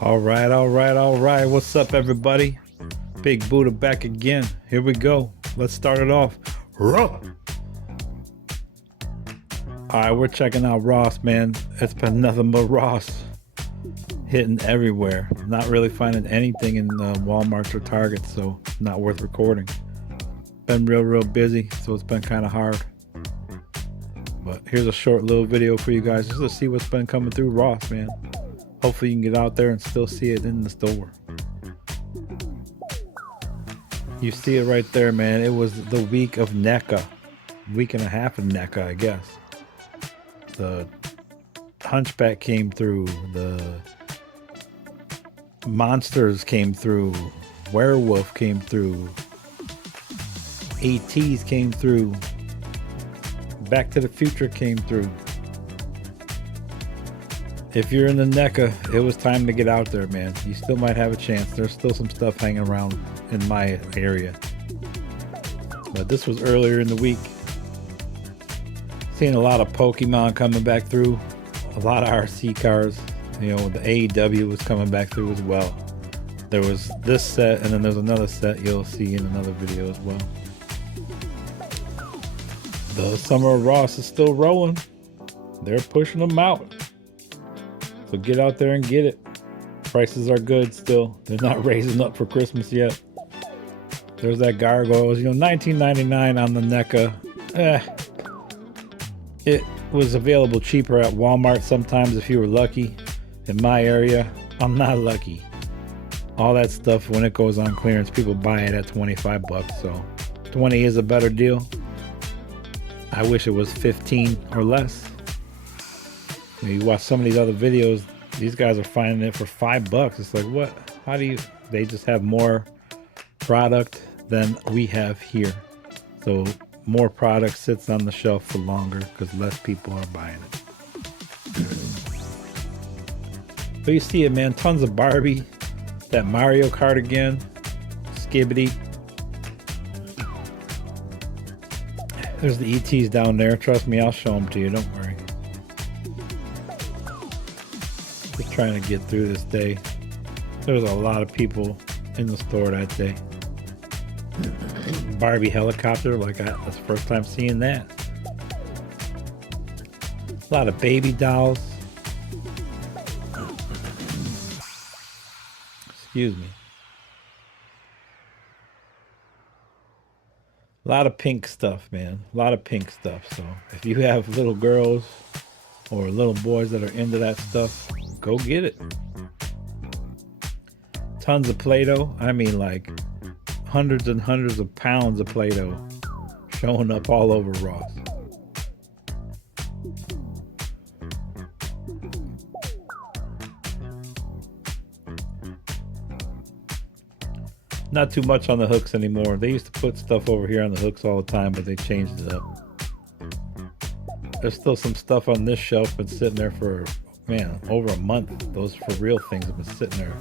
All right. What's up, everybody? Big Buddha back again. Here we go. Let's start it off. Raw. All right, we're checking out Ross, man. It's been nothing but Ross hitting everywhere. Not really finding anything in Walmart or Target, so not worth recording. Been real busy, so it's been kind of hard. But here's a short little video for you guys just to see what's been coming through Ross, man. Hopefully you can get out there and still see it in the store. You see it right there, man. It was the week of Neca. Week and a half of Neca, I guess. The Hunchback came through. The Monsters came through. Werewolf came through. ATs came through. Back to the Future came through. If you're in the NECA, it was time to get out there, man. You still might have a chance. There's still some stuff hanging around in my area. But this was earlier in the week. Seeing a lot of Pokemon coming back through. A lot of RC cars. You know, the AEW was coming back through as well. There was this set, and then there's another set you'll see in another video as well. The Summer of Ross is still rolling. They're pushing them out. So get out there and get it. Prices are good still. They're not raising up for Christmas yet. There's that Gargoyles, you know, $19.99 on the NECA. It was available cheaper at Walmart sometimes if you were lucky. In my area, I'm not lucky. All that stuff, when it goes on clearance, people buy it at 25 bucks. So 20 is a better deal. I wish it was 15 or less. You watch some of these other videos, these guys are finding it for $5. It's like, what? How do you? They just have more product than we have here. So more product sits on the shelf for longer because less people are buying it. But you see it, man. Tons of Barbie. That Mario Kart again. Skibbity. There's the ETs down there. Trust me, I'll show them to you. Don't worry. Just trying to get through this day. There's a lot of people in the store that day. Barbie helicopter, that's the first time seeing that. A lot of baby dolls. Excuse me. A lot of pink stuff, man. A lot of pink stuff. So if you have little girls or little boys that are into that stuff, go get it. Tons of Play-Doh. I mean, like hundreds and hundreds of pounds of Play-Doh showing up all over Ross. Not too much on the hooks anymore. They used to put stuff over here on the hooks all the time, but they changed it up. There's still some stuff on this shelf been sitting there for, man, over a month. Those for real things have been sitting there.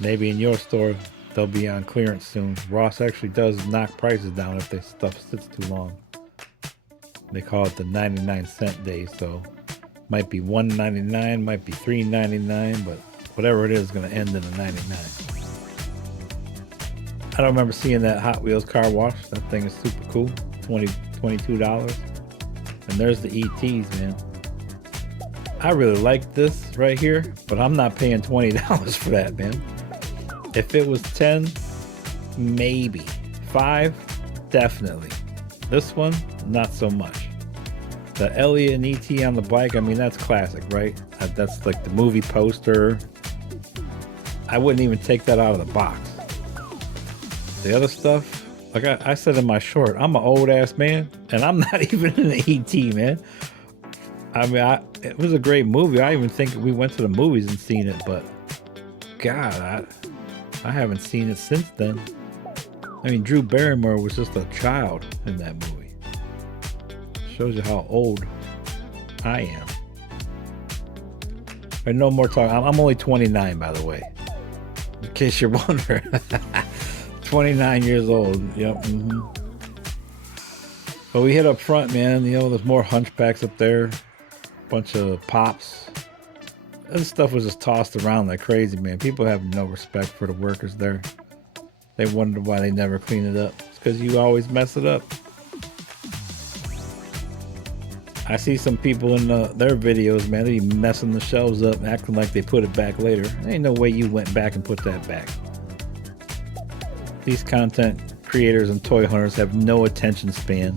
Maybe in your store, they'll be on clearance soon. Ross actually does knock prices down if the stuff sits too long. They call it the 99-cent day, so might be $1.99, might be $3.99, but whatever it is going to end in a 99. I don't remember seeing that Hot Wheels car wash. That thing is super cool. $22. And there's the ETs, man. I really like this right here, but I'm not paying $20 for that, man. If it was 10, maybe. 5, definitely. This one, not so much. The Elliot and ET on the bike, I mean, that's classic, right? That's like the movie poster. I wouldn't even take that out of the box. The other stuff, like I said in my short, I'm an old ass man, and I'm not even in the ET, man. I mean, it was a great movie. I even think we went to the movies and seen it, but God, I haven't seen it since then. I mean, Drew Barrymore was just a child in that movie. Shows you how old I am. And no more talk. I'm only 29, by the way, in case you're wondering. 29 years old. Yep. But we hit up front, man. You know, there's more Hunchbacks up there. Bunch of Pops. This stuff was just tossed around like crazy, man. People have no respect for the workers there. They wonder why they never clean it up. It's because you always mess it up. I see some people in their videos, man, they be messing the shelves up, acting like they put it back later. There ain't no way you went back and put that back. These content creators and toy hunters have no attention span.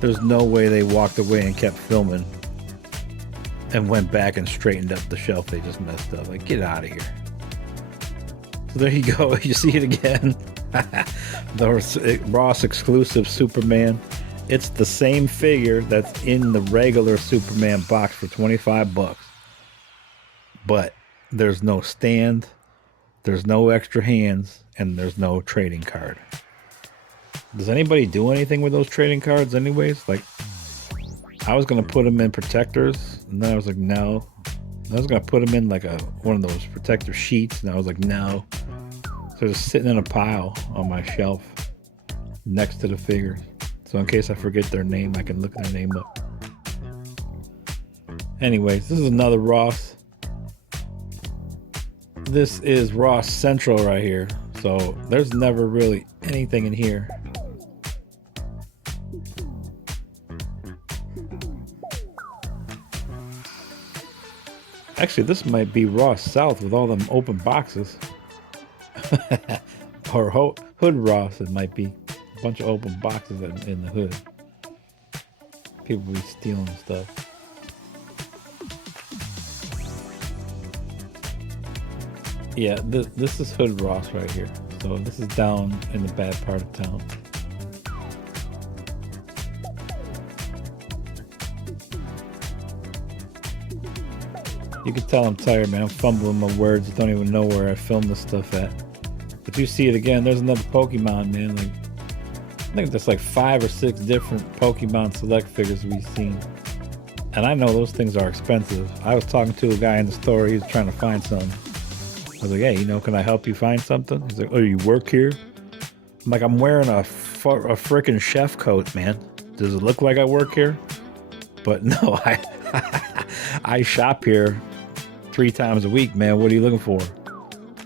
There's no way they walked away and kept filming and went back and straightened up the shelf they just messed up. Like, get out of here. So there you go. You see it again. The Ross exclusive Superman. It's the same figure that's in the regular Superman box for 25 bucks. But there's no stand, there's no extra hands, and there's no trading card. Does anybody do anything with those trading cards anyways? Like, I was going to put them in protectors, and then I was like, no. I was going to put them in like one of those protector sheets, and I was like, no. So they're just sitting in a pile on my shelf next to the figures. So in case I forget their name, I can look their name up. Anyways, this is another Ross. This is Ross Central right here. So there's never really anything in here. Actually, this might be Ross South with all them open boxes. Or Hood Ross, it might be. A bunch of open boxes in the hood. People be stealing stuff. Yeah, this is Hood Ross right here. So this is down in the bad part of town. You can tell I'm tired, man. I'm fumbling my words. Don't even know where I filmed this stuff at. But you see it again. There's another Pokemon, man. Like, I think there's like 5 or 6 different Pokemon Select figures we've seen. And I know those things are expensive. I was talking to a guy in the store. He was trying to find some. I was like, hey, can I help you find something? He's like, oh, you work here? I'm like, I'm wearing a freaking chef coat, man. Does it look like I work here? But no, I shop here 3 times a week, man. What are you looking for?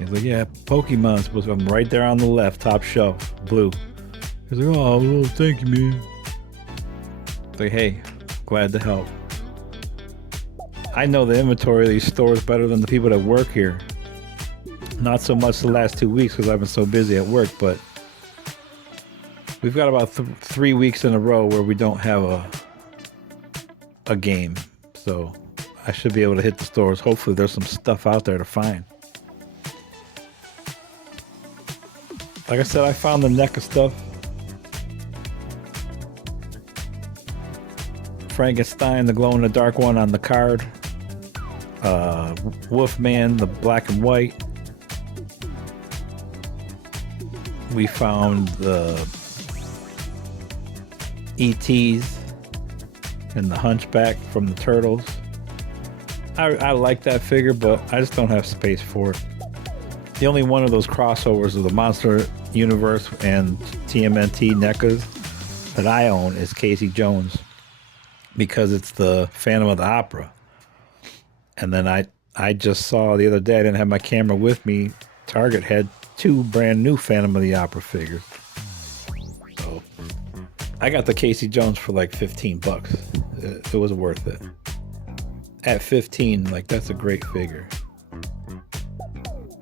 He's like, yeah, Pokemon's supposed to be right there on the left, top shelf, blue. He's like, oh, well, thank you, man. It's like, hey, glad to help. I know the inventory of these stores better than the people that work here. Not so much the last 2 weeks because I've been so busy at work, but we've got about 3 weeks in a row where we don't have a game. So I should be able to hit the stores. Hopefully there's some stuff out there to find. Like I said, I found the Neca stuff. Frankenstein, the glow-in-the-dark one on the card. Wolfman, the black and white. We found the ETs and the Hunchback from the Turtles. I like that figure, but I just don't have space for it. The only one of those crossovers of the Monster Universe and TMNT NECAs that I own is Casey Jones, because it's the Phantom of the Opera. And then I just saw the other day, I didn't have my camera with me, Target had 2 brand new Phantom of the Opera figures. So I got the Casey Jones for like 15 bucks. It was worth it. At 15, like, that's a great figure.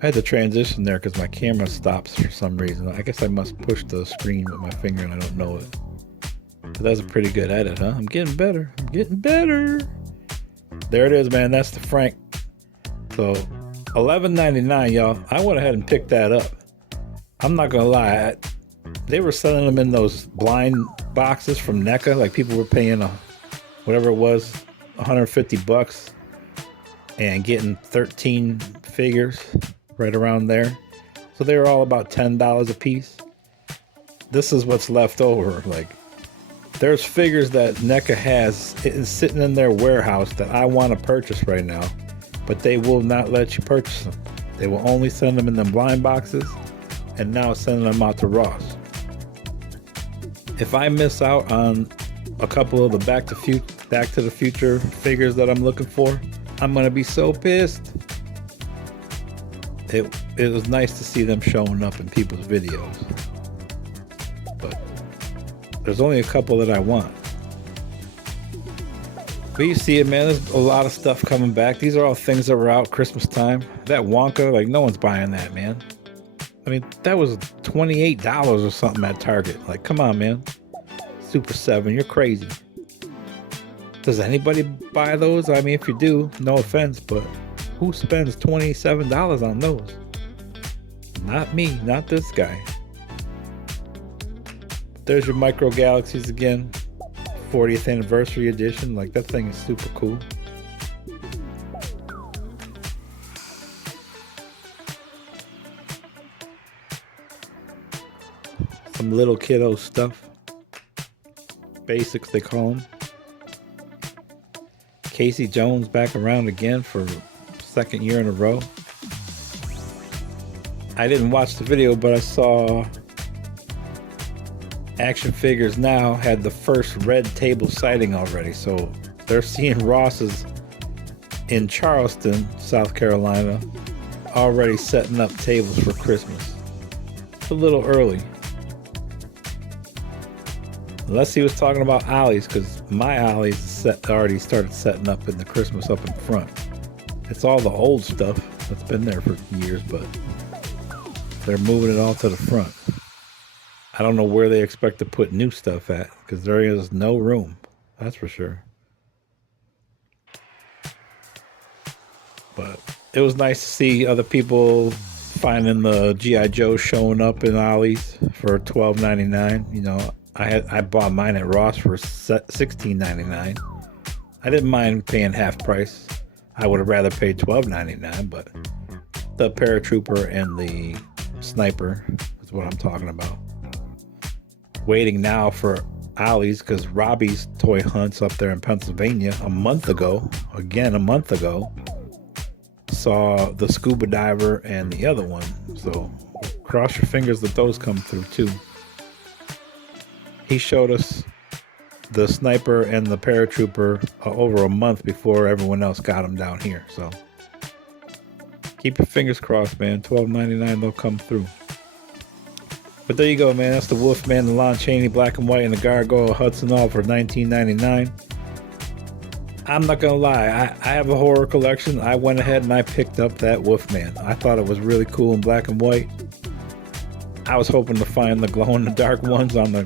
I had to transition there because my camera stops for some reason. I guess I must push the screen with my finger and I don't know it. But that's a pretty good edit, huh? I'm getting better. I'm getting better. There it is, man. That's the Frank. So $11.99, y'all. I went ahead and picked that up. I'm not gonna lie. They were selling them in those blind boxes from NECA. Like, people were paying whatever it was, 150 bucks and getting 13 figures right around there. So they were all about $10 a piece. This is what's left over. Like, there's figures that NECA has sitting in their warehouse that I want to purchase right now, but they will not let you purchase them. They will only send them in them blind boxes, and now sending them out to Ross. If I miss out on a couple of the Back to the Future figures that I'm looking for, I'm gonna be so pissed. It was nice to see them showing up in people's videos, but there's only a couple that I want. But you see it, man. There's a lot of stuff coming back. These are all things that were out Christmas time. That Wonka, like, no one's buying that, man. I mean, that was $28 or something at Target. Like, come on, man. Super 7, you're crazy. Does anybody buy those? I mean, if you do, no offense, but who spends $27 on those? Not me, not this guy. There's your Micro Galaxies again. 40th anniversary edition. Like, that thing is super cool. Some little kiddo stuff. Basics, they call them. Casey Jones back around again for second year in a row. I didn't watch the video, but I saw Action Figures Now had the first red table sighting already. So they're seeing Ross's in Charleston, South Carolina, already setting up tables for Christmas. It's a little early. Unless he was talking about Ollie's, because my Ollie's already started setting up in the Christmas up in front. It's all the old stuff that's been there for years, but they're moving it all to the front. I don't know where they expect to put new stuff at, because there is no room. That's for sure. But it was nice to see other people finding the G.I. Joe showing up in Ollie's for $12.99. You know, I bought mine at Ross for $16.99. I didn't mind paying half price. I would have rather paid $12.99, but the Paratrooper and the Sniper is what I'm talking about. Waiting now for Ollie's because Robbie's Toy Hunts up there in Pennsylvania a month ago, saw the Scuba Diver and the other one. So cross your fingers that those come through too. He showed us the Sniper and the Paratrooper over a month before everyone else got them down here. So keep your fingers crossed, man. $12.99, they'll come through. But there you go, man. That's the Wolfman, the Lon Chaney Black and White, and the Gargoyle Hudson all for $19.99. I'm not gonna lie, I have a horror collection. I went ahead and I picked up that Wolfman. I thought it was really cool in black and white. I was hoping to find the glow-in-the-dark ones on the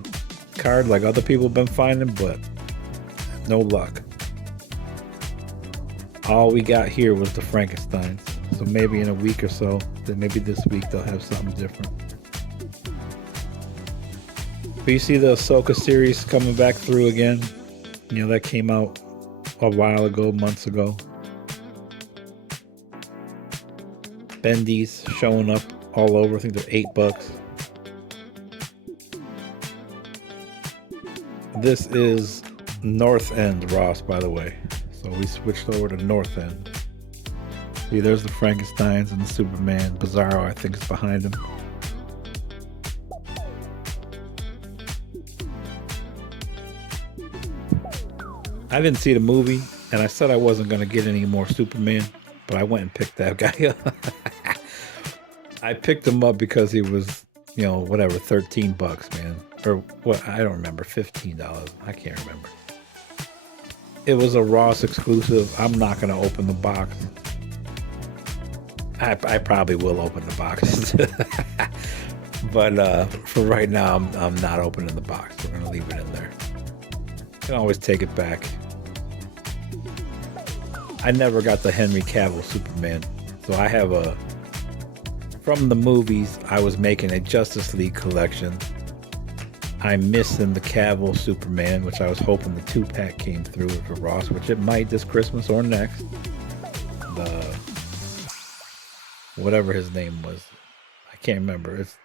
card like other people have been finding, but no luck. All we got here was the Frankensteins. So maybe in a week or so, then maybe this week they'll have something different. But you see the Ahsoka series coming back through again. You know, that came out a while ago, months ago. Bendy's showing up all over. I think they're $8. This is North End Ross, by the way. So we switched over to North End. See, there's the Frankensteins and the Superman. Bizarro, I think, is behind him. I didn't see the movie, and I said I wasn't going to get any more Superman, but I went and picked that guy up. I picked him up because he was, you know, whatever, $13, man. Or what, I don't remember, $15. I can't remember. It was a Ross exclusive. I'm not going to open the box. I probably will open the box. But for right now, I'm not opening the box. We're going to leave it in there. You can always take it back. I never got the Henry Cavill Superman. So I have from the movies, I was making a Justice League collection. I'm missing the Cavill Superman, which I was hoping the 2-pack came through for Ross, which it might this Christmas or next. The whatever his name was, I can't remember. It's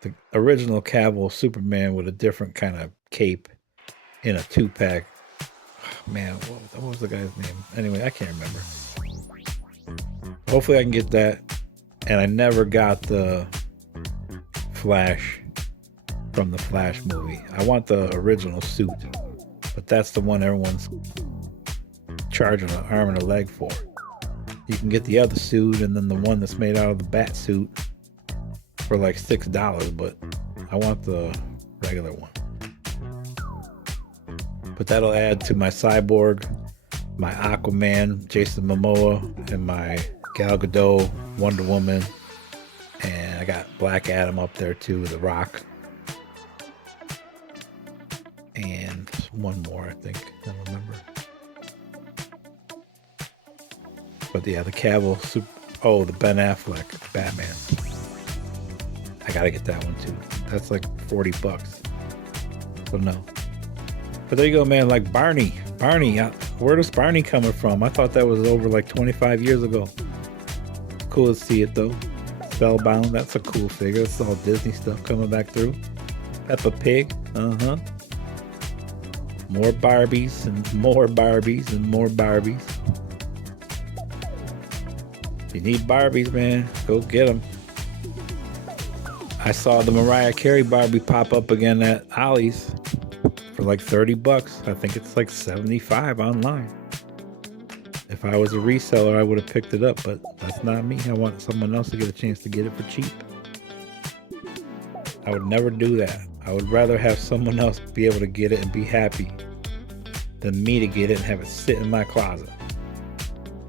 the original Cavill Superman with a different kind of cape in a 2-pack. Man, what was the guy's name? Anyway, I can't remember. Hopefully I can get that. And I never got the Flash from the Flash movie. I want the original suit, but that's the one everyone's charging an arm and a leg for. You can get the other suit and then the one that's made out of the bat suit for like $6, but I want the regular one. But that'll add to my Cyborg, my Aquaman, Jason Momoa, and my Gal Gadot, Wonder Woman, and I got Black Adam up there too, The Rock, and one more I think, I don't remember. But yeah, the Cavill, the Ben Affleck Batman. I gotta get that one too. That's like $40. So no. But there you go, man. Like Barney, where does Barney coming from? I thought that was over like 25 years ago. Cool to see it though. Spellbound, that's a cool figure. It's all Disney stuff coming back through. Peppa Pig, more Barbies and more Barbies and more Barbies. If you need Barbies, man, go get them. I saw the Mariah Carey Barbie pop up again at Ollie's for like $30. I think it's like $75 online. If I was a reseller, I would have picked it up, but that's not me. I want someone else to get a chance to get it for cheap. I would never do that. I would rather have someone else be able to get it and be happy than me to get it and have it sit in my closet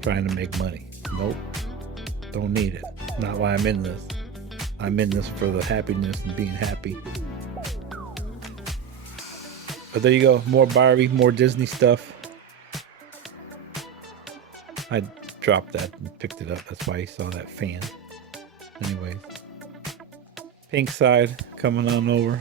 trying to make money. Nope. Don't need it. Not why I'm in this. I'm in this for the happiness and being happy. But there you go. More Barbie, more Disney stuff. I dropped that and picked it up. That's why you saw that fan. Anyways. Pink side coming on over.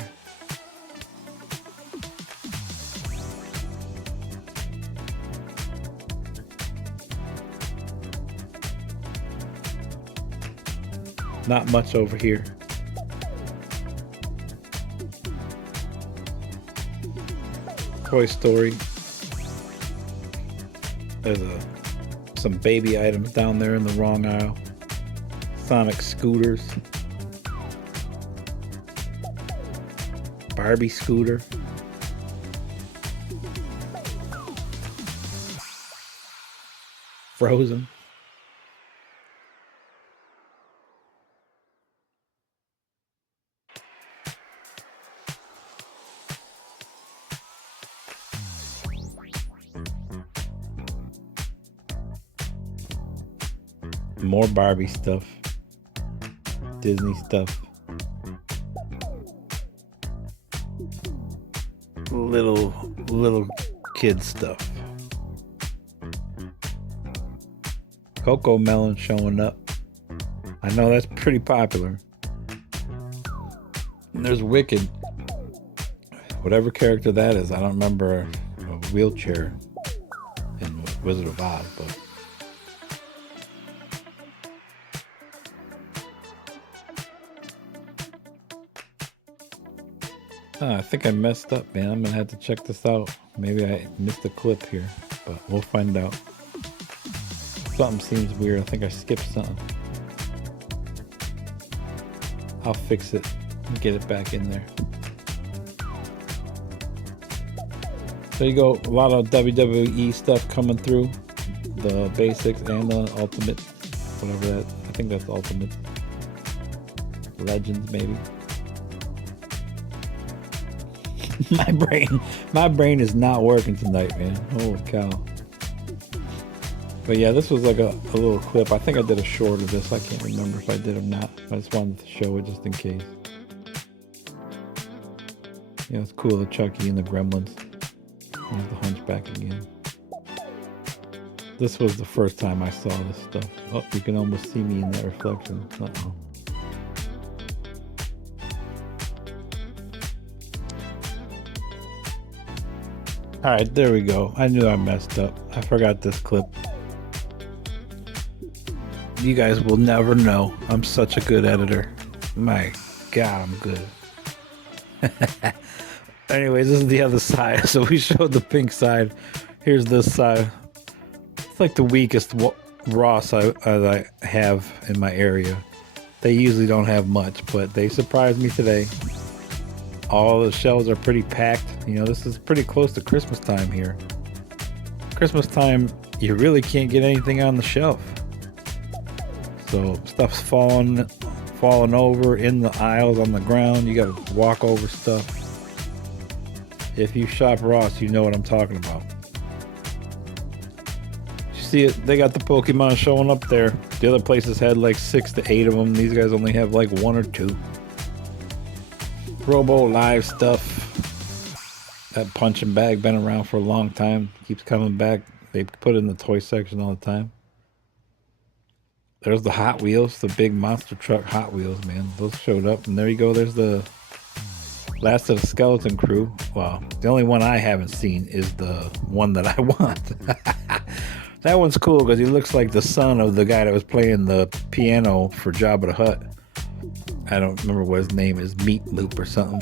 Not much over here. Toy Story. There's some baby items down there in the wrong aisle. Sonic scooters. Barbie scooter. Frozen. More Barbie stuff. Disney stuff. Little kid stuff. Cocomelon showing up. I know that's pretty popular. And there's Wicked. Whatever character that is, I don't remember a wheelchair in Wizard of Oz, but I think I messed up, man. I'm gonna have to check this out. Maybe I missed a clip here, but we'll find out. Something seems weird. I think I skipped something. I'll fix it and get it back in there. There you go. A lot of WWE stuff coming through. The basics and the ultimate. Whatever that. I think that's ultimate. Legends, maybe. My brain is not working tonight, man. Holy cow. But yeah, this was like a little clip. I think I did a short of this. I can't remember if I did or not. I just wanted to show it just in case. Yeah, it's cool, the Chucky and the Gremlins. There's the Hunchback again. This was the first time I saw this stuff. Oh, you can almost see me in that reflection. Uh-oh. Alright, there we go. I knew I messed up. I forgot this clip. You guys will never know. I'm such a good editor. My God, I'm good. Anyways, this is the other side. So we showed the pink side. Here's this side. It's like the weakest Ross I have in my area. They usually don't have much, but they surprised me today. All the shelves are pretty packed. You know, this is pretty close to Christmas time here. Christmas time, you really can't get anything on the shelf. So stuff's falling over in the aisles on the ground. You gotta walk over stuff. If you shop Ross, you know what I'm talking about. You see it? They got the Pokemon showing up there. The other places had like 6 to 8 of them. These guys only have like 1 or 2. Robo Live stuff. That punching bag been around for a long time. Keeps coming back. They put it in the toy section all the time. There's the Hot Wheels, the big monster truck Hot Wheels, man. Those showed up, and there you go. There's the last of the Skeleton Crew. Well, the only one I haven't seen is the one that I want. That one's cool because he looks like the son of the guy that was playing the piano for Jabba the Hutt. I don't remember what his name is. Meat Moop or something.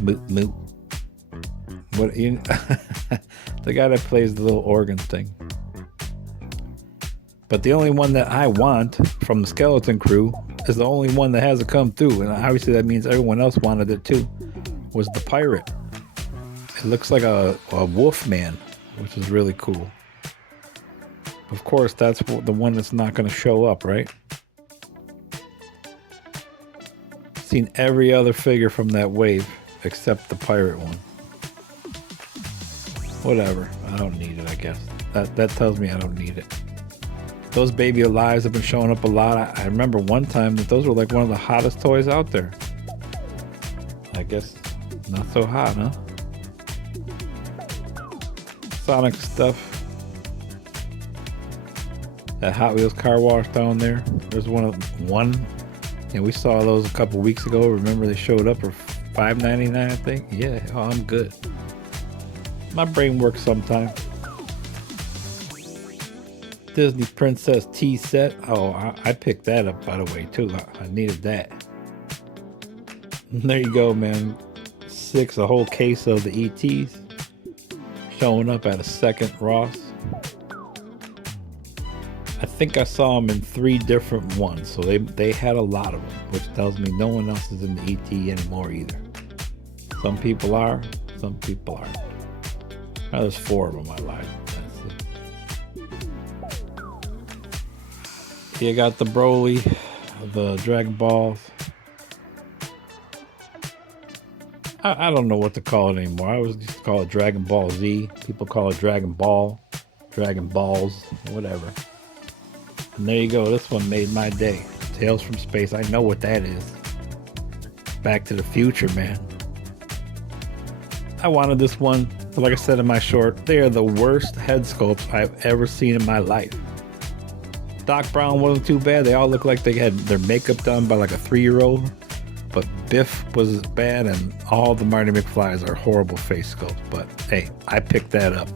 Moop. What you? The guy that plays the little organ thing. But the only one that I want from the Skeleton Crew is the only one that hasn't come through, and obviously that means everyone else wanted it too. Was the pirate? It looks like a wolf man, which is really cool. Of course, that's the one that's not going to show up, right? Seen every other figure from that wave except the pirate one. Whatever, I don't need it. I guess that tells me I don't need it. Those Baby Alives have been showing up a lot. I remember one time that those were like one of the hottest toys out there. I guess not so hot, huh? Sonic stuff. That Hot Wheels car wash down there. There's one. And we saw those a couple weeks ago. Remember they showed up for $5.99, I think. Yeah, oh, I'm good. My brain works sometimes. Disney Princess tea set. Oh, I picked that up, by the way, too. I needed that. And there you go, man. A whole case of the ETs. Showing up at a second Ross. I think I saw them in 3 different ones. So they had a lot of them, which tells me no one else is in the ET anymore either. Some people are, some people aren't. Now there's 4 of them I lied. You got the Broly, the Dragon Balls. I don't know what to call it anymore. I always used to call it Dragon Ball Z. People call it Dragon Ball, Dragon Balls, whatever. And there you go. This one made my day. Tales from Space. I know what that is. Back to the Future, man. I wanted this one, but like I said in my short, they are the worst head sculpts I've ever seen in my life. Doc Brown wasn't too bad. They all look like they had their makeup done by like a 3-year-old. But Biff was bad, and all the Marty McFlys are horrible face sculpts. But hey, I picked that up.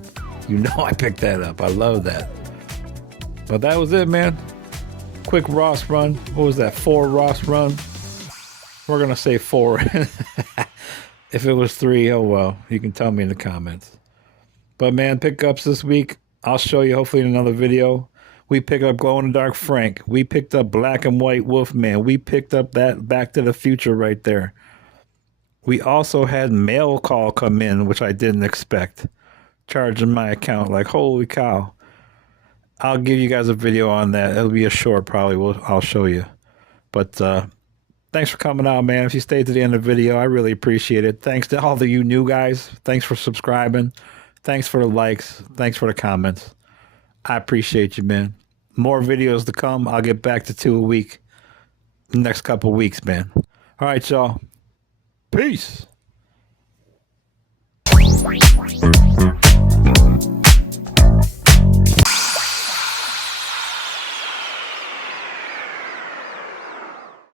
You know I picked that up. I love that. But that was it, man. Quick Ross run. What was that? 4 Ross run? We're going to say 4. If it was 3, oh well. You can tell me in the comments. But man, pickups this week. I'll show you hopefully in another video. We picked up Glow in the Dark Frank. We picked up Black and White Wolfman. We picked up that Back to the Future right there. We also had mail call come in, which I didn't expect. Charging my account like, holy cow. I'll give you guys a video on that. It'll be a short probably. I'll show you. But thanks for coming out, man. If you stayed to the end of the video, I really appreciate it. Thanks to all of you new guys. Thanks for subscribing. Thanks for the likes. Thanks for the comments. I appreciate you, man. More videos to come. I'll get back to 2 a week. Next couple weeks, man. All right, y'all. Peace.